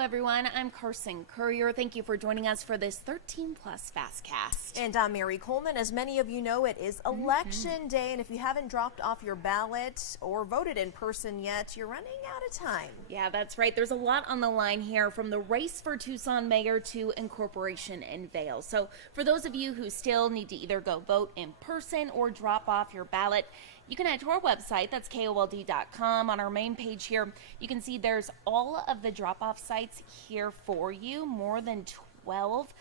everyone. I'm Carson Courier. Thank you for joining us for this 13 Plus FastCast. And I'm Mary Coleman. As many of you know, it is Election Day, and if you haven't dropped off your ballot or voted in person yet, you're running out of time. Yeah, that's right. There's a lot on the line here, from the race for Tucson mayor to incorporation in Vail. So for those of you who still need to either go vote in person or drop off your ballot, you can head to our website. That's KOLD.com. On our main page here, you can see there's all of the drop-off sites here for you, more than 12.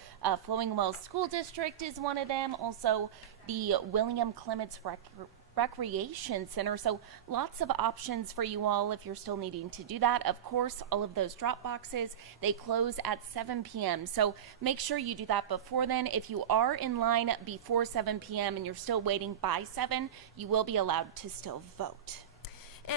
Flowing Wells School District is one of them. Also, the William Clements Recreation Center. So lots of options for you all if you're still needing to do that. Of course, all of those drop boxes, they close at 7 p.m. So make sure you do that before then. If you are in line before 7 p.m. and you're still waiting by 7, you will be allowed to still vote.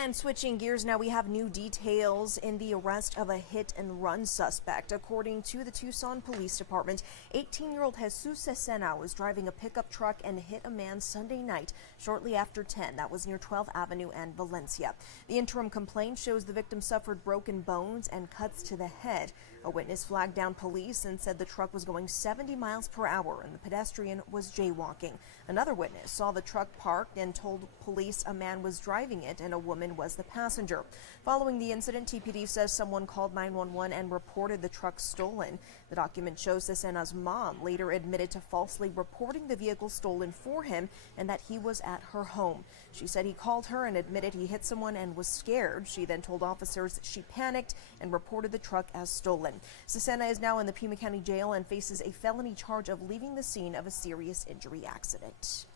And switching gears now, we have new details in the arrest of a hit-and-run suspect. According to the Tucson Police Department, 18-year-old Jesus Cesena was driving a pickup truck and hit a man Sunday night shortly after 10. That was near 12th Avenue and Valencia. The interim complaint shows the victim suffered broken bones and cuts to the head. A witness flagged down police and said the truck was going 70 miles per hour and the pedestrian was jaywalking. Another witness saw the truck parked and told police a man was driving it and a woman was the passenger. Following the incident, TPD says someone called 911 and reported the truck stolen. The document shows Cesena's mom later admitted to falsely reporting the vehicle stolen for him and that he was at her home. She said he called her and admitted he hit someone and was scared. She then told officers she panicked and reported the truck as stolen. Cesena is now in the Pima County Jail and faces a felony charge of leaving the scene of a serious injury accident.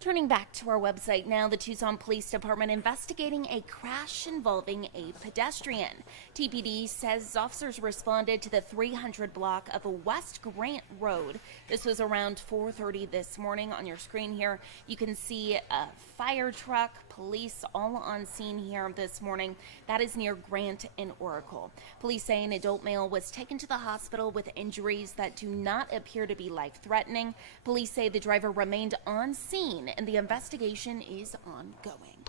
Turning back to our website now, the Tucson Police Department investigating a crash involving a pedestrian. TPD says officers responded to the 300 block of West Grant Road. This was around 4:30 this morning. On your screen here, you can see a fire truck, police all on scene here this morning. That is near Grant and Oracle. Police say an adult male was taken to the hospital with injuries that do not appear to be life-threatening. Police say the driver remained on scene and the investigation is ongoing.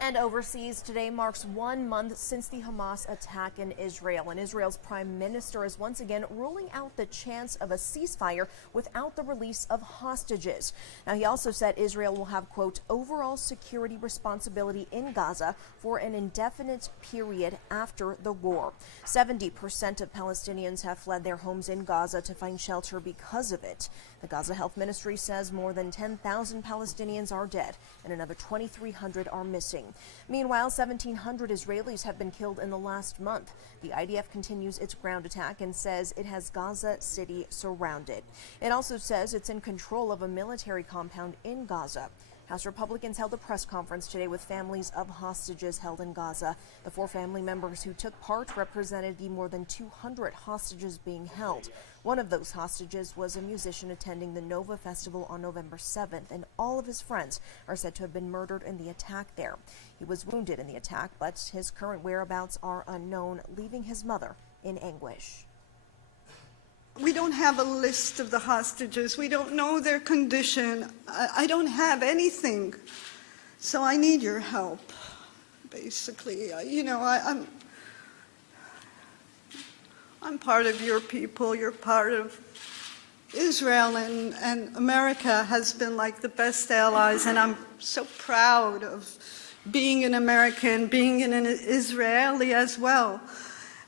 And overseas, today marks 1 month since the Hamas attack in Israel, and Israel's prime minister is once again ruling out the chance of a ceasefire without the release of hostages. Now, he also said Israel will have, quote, overall security responsibility in Gaza for an indefinite period after the war. 70% of Palestinians have fled their homes in Gaza to find shelter because of it. The Gaza Health Ministry says more than 10,000 Palestinians are dead and another 2,300 are missing. Meanwhile, 1,700 Israelis have been killed in the last month. The IDF continues its ground attack and says it has Gaza City surrounded. It also says it's in control of a military compound in Gaza. House Republicans held a press conference today with families of hostages held in Gaza. The 4 family members who took part represented the more than 200 hostages being held. One of those hostages was a musician attending the Nova Festival on November 7th, and all of his friends are said to have been murdered in the attack there. He was wounded in the attack, but his current whereabouts are unknown, leaving his mother in anguish. We don't have a list of the hostages. We don't know their condition. I don't have anything. So I need your help, basically. I'm part of your people. You're part of Israel, and America has been like the best allies, and I'm so proud of being an American, being an Israeli as well.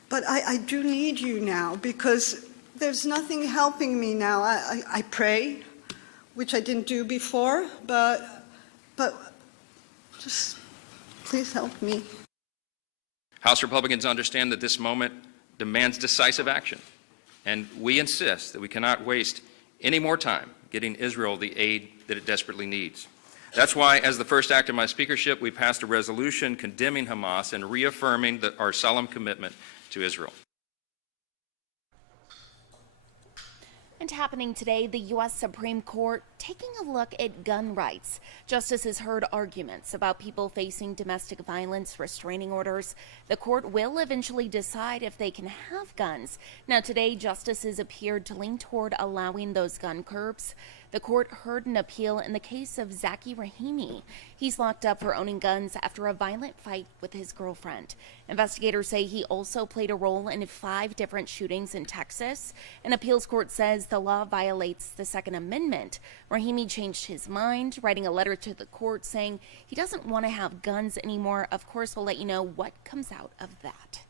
But I do need you now because there's nothing helping me now. I pray, which I didn't do before, but just please help me. House Republicans understand that this moment demands decisive action, and we insist that we cannot waste any more time getting Israel the aid that it desperately needs. That's why, as the first act of my speakership, we passed a resolution condemning Hamas and reaffirming our solemn commitment to Israel. And happening today, the U.S. Supreme Court taking a look at gun rights. Justices heard arguments about people facing domestic violence restraining orders. The court will eventually decide if they can have guns. Now, today, justices appeared to lean toward allowing those gun curbs. The court heard an appeal in the case of Zaki Rahimi. He's locked up for owning guns after a violent fight with his girlfriend. Investigators say he also played a role in 5 different shootings in Texas. An appeals court says the law violates the Second Amendment. Rahimi changed his mind, writing a letter to the court saying he doesn't want to have guns anymore. Of course, we'll let you know what comes out of that.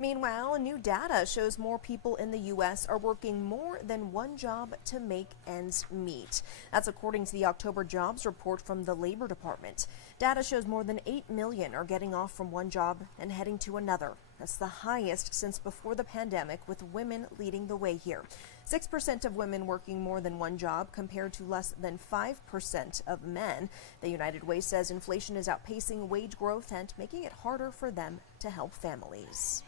Meanwhile, new data shows more people in the U.S. are working more than one job to make ends meet. That's according to the October jobs report from the Labor Department. Data shows more than 8 million are getting off from one job and heading to another. That's the highest since before the pandemic, with women leading the way here. 6% of women working more than one job compared to less than 5% of men. The United Way says inflation is outpacing wage growth and making it harder for them to help families.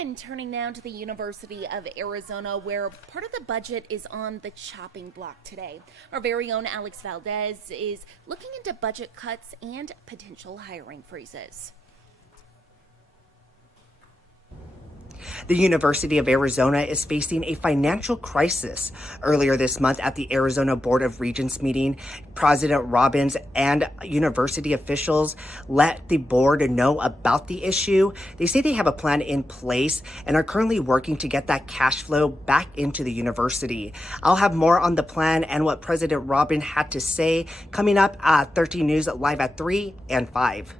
And turning now to the University of Arizona, where part of the budget is on the chopping block today. Our very own Alex Valdez is looking into budget cuts and potential hiring freezes. The University of Arizona is facing a financial crisis. Earlier this month at the Arizona Board of Regents meeting, President Robbins and university officials let the board know about the issue. They say they have a plan in place and are currently working to get that cash flow back into the university. I'll have more on the plan and what President Robbins had to say coming up at 13 News live at 3 and 5.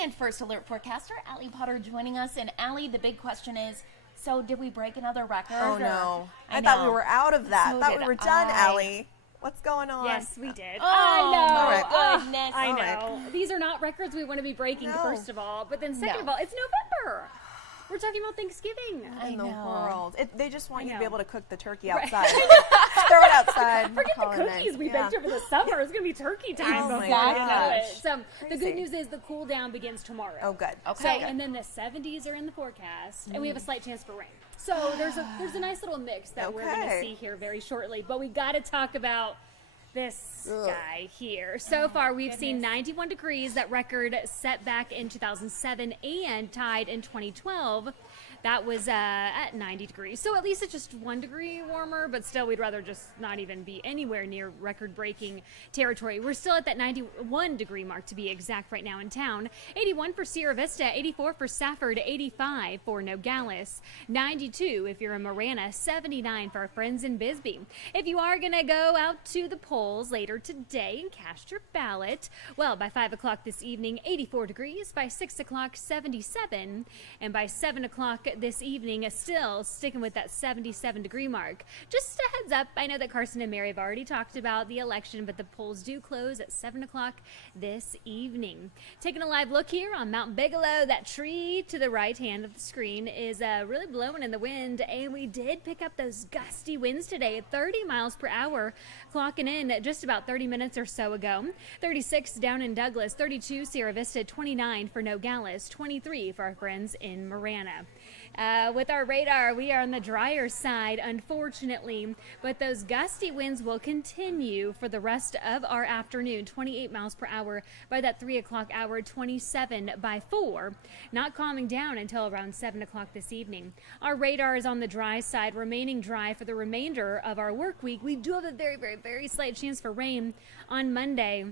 And First Alert forecaster Allie Potter joining us. And Allie, the big question is, so did we break another record? Oh, no. I thought we were out of that. I thought we were done, Allie. What's going on? Yes, we did. Oh, I know. goodness. I know. These are not records we want to be breaking, first of all. But then second of all, it's November. We're talking about Thanksgiving. In the world. They just want you to be able to cook the turkey Right. outside. Throw it outside. Forget the Call it a cookies night. we baked over the summer. It's going to be turkey time Oh before my you know gosh. it. So the Crazy. good news is the cool down begins tomorrow. Oh, good. Okay. So, and then the 70s are in the forecast, and we have a slight chance for rain. So there's a nice little mix that we're going to Okay. see here very shortly. But we got to talk about this guy here. So far, we've seen 91 degrees, that record set back in 2007 and tied in 2012. That was at 90 degrees. So at least it's just 1 degree warmer, but still we'd rather just not even be anywhere near record-breaking territory. We're still at that 91 degree mark to be exact right now in town. 81 for Sierra Vista, 84 for Safford, 85 for Nogales, 92 if you're in Marana, 79 for our friends in Bisbee. If you are going to go out to the polls later today and cast your ballot, well, by 5 o'clock this evening, 84 degrees, by 6 o'clock, 77, and by 7 o'clock this evening, still sticking with that 77 degree mark. Just a heads up, I know that Carson and Mary have already talked about the election, but the polls do close at 7 o'clock this evening. Taking a live look here on Mount Bigelow, that tree to the right hand of the screen is really blowing in the wind, and we did pick up those gusty winds today at 30 miles per hour, clocking in just about 30 minutes or so ago. 36 down in Douglas, 32 Sierra Vista, 29 for Nogales, 23 for our friends in Marana. With our radar, we are on the drier side, unfortunately, but those gusty winds will continue for the rest of our afternoon. 28 miles per hour by that 3 o'clock hour, 27 by 4, not calming down until around 7 o'clock this evening. Our radar is on the dry side, remaining dry for the remainder of our work week. We do have a very, very, very slight chance for rain on Monday,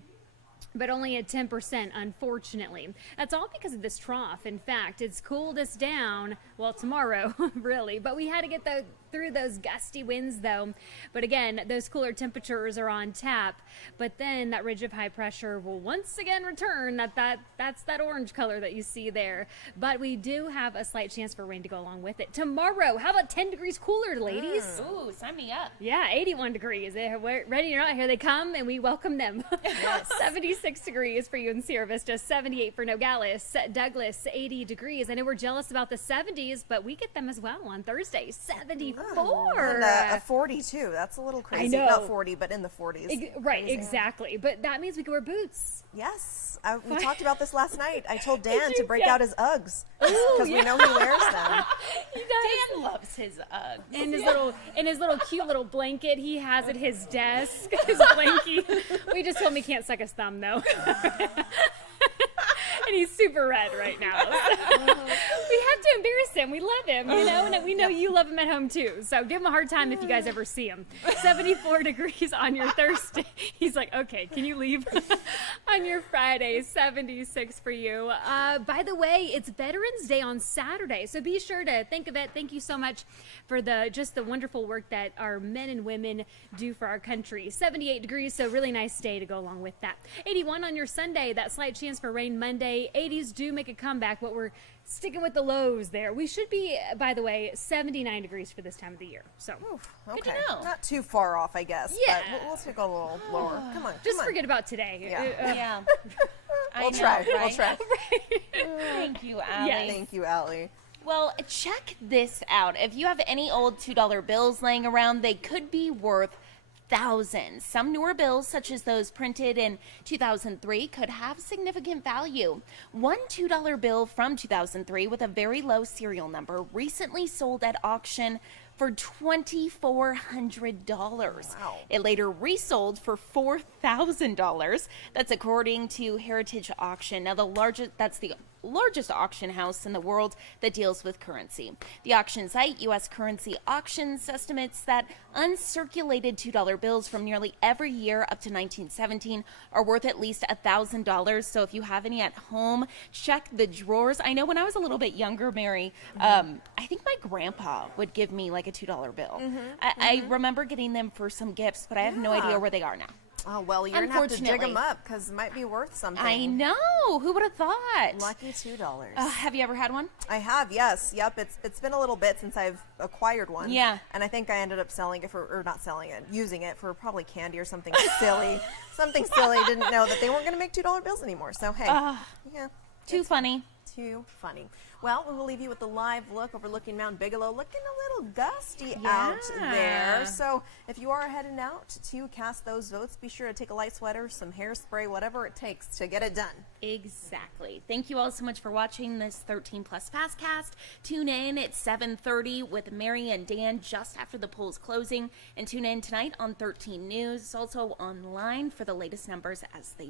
but only at 10%, unfortunately. That's all because of this trough. In fact, it's cooled us down, well, tomorrow, really, but we had to get through those gusty winds, though. But again, those cooler temperatures are on tap, but then that ridge of high pressure will once again return. That's that orange color that you see there. But we do have a slight chance for rain to go along with it. Tomorrow, how about 10 degrees cooler, ladies? Ooh, sign me up. Yeah, 81 degrees. They're ready or not, here they come, and we welcome them. 76 degrees for you in Sierra Vista, 78 for Nogales, Douglas, 80 degrees. I know we're jealous about the 70s, but we get them as well on Thursday, 74. And a 42. That's a little crazy. know. Not 40, but in the 40s. Right, exactly. But that means we can wear boots. Yes. We talked about this last night. I told Dan to break Yeah. out his Uggs because we know he wears them. He does. Dan loves his Uggs. And his little cute little blanket he has at his desk, his blankie. We just told him he can't suck his thumb, though. And he's super red right now. We have to embarrass him. We love him, you know, and we know you love him at home too. So give him a hard time if you guys ever see him. 74 degrees on your Thursday. He's like, okay, can you leave? On your Friday, 76 for you. By the way, it's Veterans Day on Saturday, so be sure to think of it. Thank you so much for the wonderful work that our men and women do for our country. 78 degrees, so really nice day to go along with that. 81 on your Sunday, that slight chance for rain Monday. 80s do make a comeback, but we're sticking with the lows there. We should be, by the way, 79 degrees for this time of the year. So, Okay. Good to know. Not too far off, I guess. Yeah. But we'll take a little lower. Come on. just come on. forget about today. Yeah. Yeah. We'll try. We'll Right? try. Thank you, Allie. Yes. Thank you, Allie. Well, check this out. If you have any old $2 bills laying around, they could be worth thousands. Some newer bills, such as those printed in 2003, could have significant value. One $2 bill from 2003 with a very low serial number recently sold at auction for $2,400. Wow. It later resold for $4,000. That's according to Heritage Auction. Now, that's the largest auction house in the world that deals with currency. The auction site, U.S. Currency Auctions, estimates that uncirculated $2 bills from nearly every year up to 1917 are worth at least $1,000. So if you have any at home, check the drawers. I know when I was a little bit younger, Mary, I think my grandpa would give me like a $2 bill. I remember getting them for some gifts, but I have no Yeah. idea where they are now. Oh, well, you're going to have to dig Unfortunately. them up because it might be worth something. I know. Who would have thought? Lucky $2. Have you ever had one? I have, yes. Yep. It's been a little bit since I've acquired one. Yeah. And I think I ended up selling it or not selling it, using it for probably candy or something silly. Something silly. Didn't know that they weren't going to make $2 bills anymore. So, hey. Yeah. Too funny. Too funny. Well, we will leave you with the live look overlooking Mount Bigelow, looking a little gusty Yeah. out there. So if you are heading out to cast those votes, be sure to take a light sweater, some hairspray, whatever it takes to get it done. Exactly. Thank you all so much for watching this 13 Plus FastCast. Tune in at 7:30 with Mary and Dan just after the polls closing. And tune in tonight on 13 News. Also online for the latest numbers as they